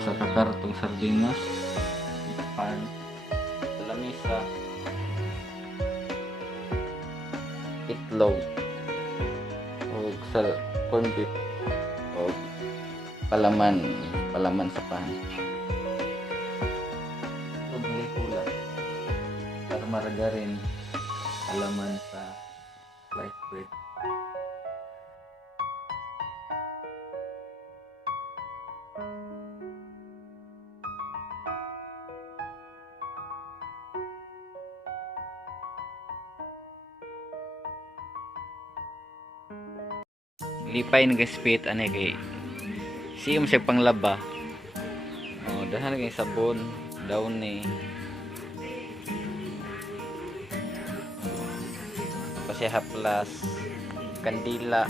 sa kakartong sardinas, pan, sa lamesa, itlog, o sa corn beef, o palaman sa pan. Ito pelikula, para maragarin, palaman sa sliced bread. Lipay nagaspit ane kay siyom siya panglaba. Oh, dahan kay sabon, daon ni. Kasi haplas, kandila.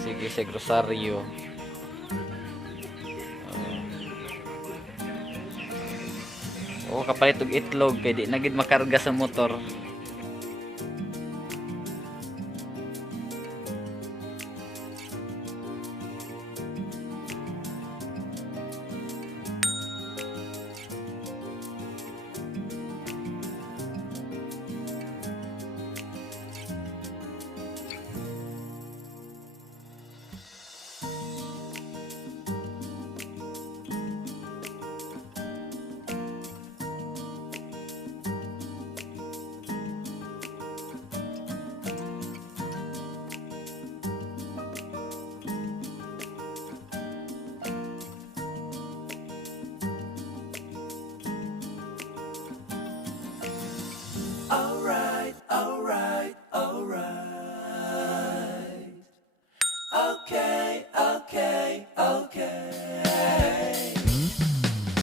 Sige sa grosaryo. Oh, kapalit og itlog kay di na gid makarga sa motor.